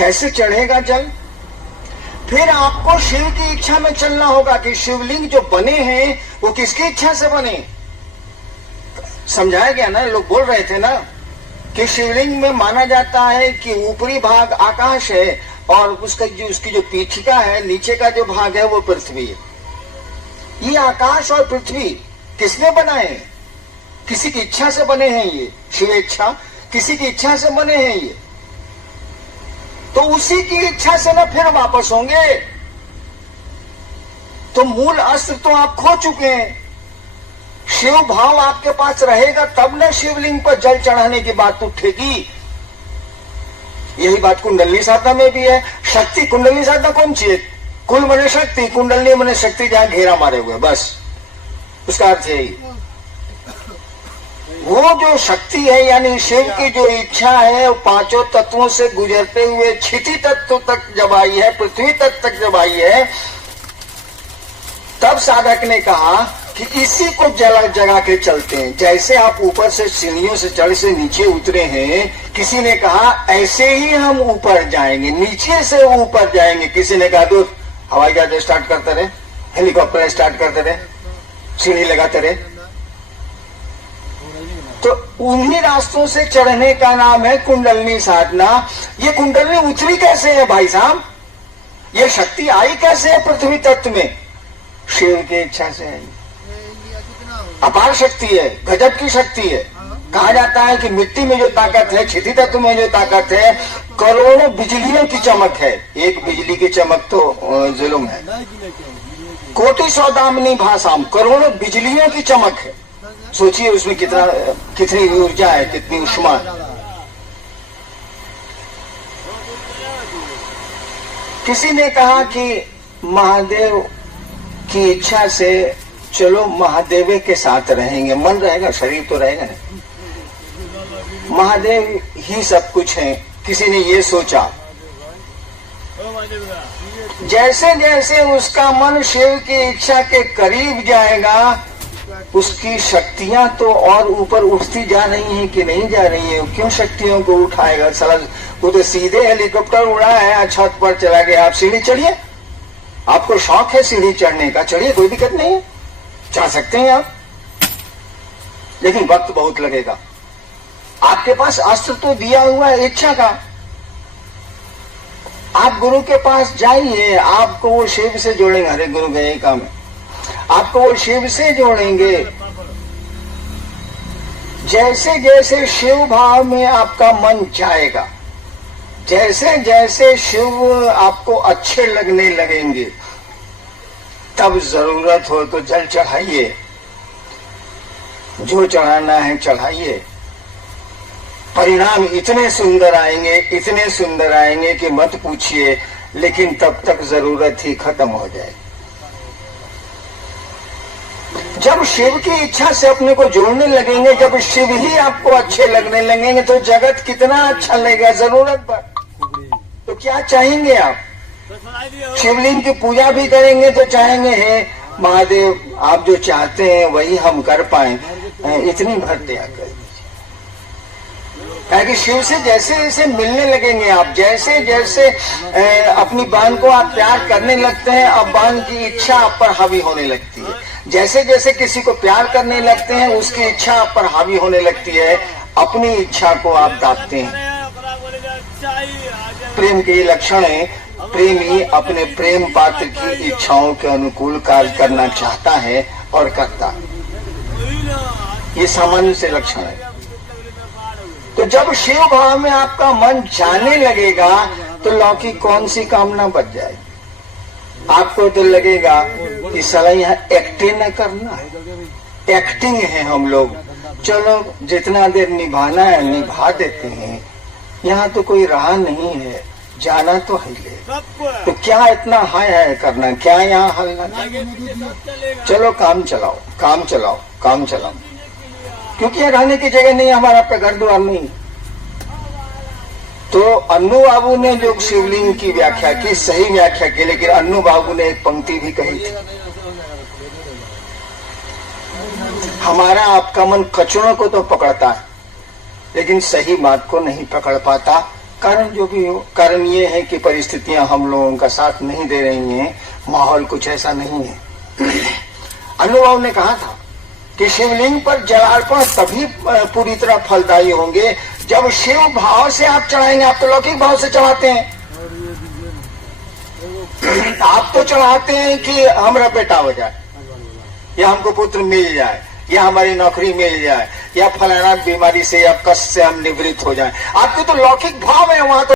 कैसे चढ़ेगा जल? फिर आपको शिव की इच्छा में चलना होगा कि शिवलिंग जो बने हैं वो किसकी इच्छा से बने। समझाया गया ना, लोग बोल रहे थे ना कि शिवलिंग में माना जाता है कि ऊपरी भाग आकाश है और उसकी जो पीठिका है, नीचे का जो भाग है वो पृथ्वी है। ये आकाश और पृथ्वी किसने बनाए? किसी की इच्छा से बने हैं। ये शिव इच्छा, किसी की इच्छा से बने हैं ये। तो उसी की इच्छा से ना फिर वापस होंगे। तो मूल अस्त्र तो आप खो चुके हैं। शिव भाव आपके पास रहेगा तब ना शिवलिंग पर जल चढ़ाने की बात उठेगी। यही बात कुंडली साधना में भी है। शक्ति कुंडली साधना कौन सी है? कुल मने शक्ति, कुंडली मने शक्ति जहां घेरा मारे हुए, बस उसका अर्थ यही। वो जो शक्ति है यानी शिव की जो इच्छा है वो पांचों तत्वों से गुजरते हुए क्षिति तत्व तक जब आई है, पृथ्वी तत्व तक जब आई है, तब साधक ने कहा कि इसी को जगा के चलते हैं। जैसे आप ऊपर से सीढ़ियों से चढ़ से नीचे उतरे हैं, किसी ने कहा ऐसे ही हम ऊपर जाएंगे, नीचे से ऊपर जाएंगे। किसी ने कहा तो हवाई जहाज स्टार्ट करते रहे, हेलीकॉप्टर स्टार्ट करते रहे, सीढ़ी लगाते रहे। तो उन्हीं रास्तों से चढ़ने का नाम है कुंडलनी साधना। ये कुंडलनी उतरी कैसे है भाई साहब? ये शक्ति आई कैसे है पृथ्वी तत्व में? शिव की इच्छा से आई। अपार शक्ति है, गजब की शक्ति है। कहा जाता है कि मिट्टी में जो ताकत है, क्षिति तत्व में जो ताकत है, करोड़ों बिजलियों की चमक है। एक बिजली की चमक तो जुल्म है। कोटि सौदामिनी भाषाम, करोड़ों बिजलियों की चमक है। सोचिए उसमें कितनी ऊर्जा है, कितनी उष्मा है। किसी ने कहा कि महादेव की इच्छा से चलो महादेव के साथ रहेंगे। मन रहेगा, शरीर तो रहेगा नहीं। महादेव ही सब कुछ है, किसी ने ये सोचा। जैसे जैसे उसका मन शिव की इच्छा के करीब जाएगा, उसकी शक्तियां तो और ऊपर उठती जा रही हैं कि नहीं जा रही है? क्यों शक्तियों को उठाएगा? साला वो तो सीधे हेलीकॉप्टर उड़ा है, छत पर चला गया। आप सीढ़ी चढ़िए, आपको शौक है सीढ़ी चढ़ने का, चढ़िए, कोई दिक्कत नहीं है, चढ़ सकते हैं आप, लेकिन वक्त बहुत लगेगा। आपके पास अस्त्र तो दिया हुआ है इच्छा का। आप गुरु के पास जाइए, आपको वो शिव से जोड़ेंगे। अरे गुरु गए काम है, आपको वो शिव से जोड़ेंगे। जैसे जैसे शिव भाव में आपका मन जाएगा, जैसे जैसे शिव आपको अच्छे लगने लगेंगे, तब जरूरत हो तो जल चढ़ाइए, जो चढ़ाना है चढ़ाइए। परिणाम इतने सुंदर आएंगे, इतने सुंदर आएंगे कि मत पूछिए। लेकिन तब तक जरूरत ही खत्म हो जाए। जब शिव की इच्छा से अपने को जोड़ने लगेंगे, जब शिव ही आपको अच्छे लगने लगेंगे, तो जगत कितना अच्छा लगेगा। जरूरत पर तो क्या चाहेंगे आप? शिवलिंग की पूजा भी करेंगे तो चाहेंगे हे महादेव आप जो चाहते हैं वही हम कर पाए, इतनी भर दया कर। कि शिव से जैसे जैसे मिलने लगेंगे आप, जैसे जैसे अपनी बहन को आप प्यार करने लगते हैं, अब बहन की इच्छा आप पर हावी होने लगती है। जैसे जैसे किसी को प्यार करने लगते हैं, उसकी इच्छा आप पर हावी होने लगती है, अपनी इच्छा को आप दाबते हैं। प्रेम के लक्षण है, प्रेमी अपने प्रेम पात्र की इच्छाओं के अनुकूल कार्य करना चाहता है और करता है। ये सामान्य से लक्षण है। तो जब शिव भाव में आपका मन जाने लगेगा तो लौकिक कौन सी कामना बच जाएगी? आपको तो लगेगा कि साला यहाँ एक्टिंग न करना है, एक्टिंग है हम लोग, चलो जितना देर निभाना है निभा देते हैं, यहाँ तो कोई राह नहीं है, जाना तो है ले, तो क्या इतना हाय करना, क्या यहाँ हलना, चलो काम चलाओ काम चलाओ काम चलाओ, क्योंकि यहाँ रहने की जगह नहीं, हमारा अपना घर द्वार नहीं। तो अन्नू बाबू ने जो शिवलिंग की व्याख्या की, सही व्याख्या की, लेकिन अन्नू बाबू ने एक पंक्ति भी कही थी, हमारा आपका मन कचड़ों को तो पकड़ता है लेकिन सही बात को नहीं पकड़ पाता। कारण जो भी हो, कारण ये है कि परिस्थितियां हम लोगों का साथ नहीं दे रही हैं, माहौल कुछ ऐसा नहीं है। अनुभव ने कहा था कि शिवलिंग पर जलार्पण तभी पूरी तरह फलदायी होंगे जब शिव भाव से आप चढ़ाएंगे। आप तो लौकिक भाव से चढ़ाते हैं, आप तो चढ़ाते हैं कि हमारा बेटा हो जाए, या हमको पुत्र मिल जाए, या हमारी नौकरी मिल जाए, या फलाना बीमारी से या कष्ट से हम निवृत्त हो जाए। आपके तो लौकिक भाव है, वहां तो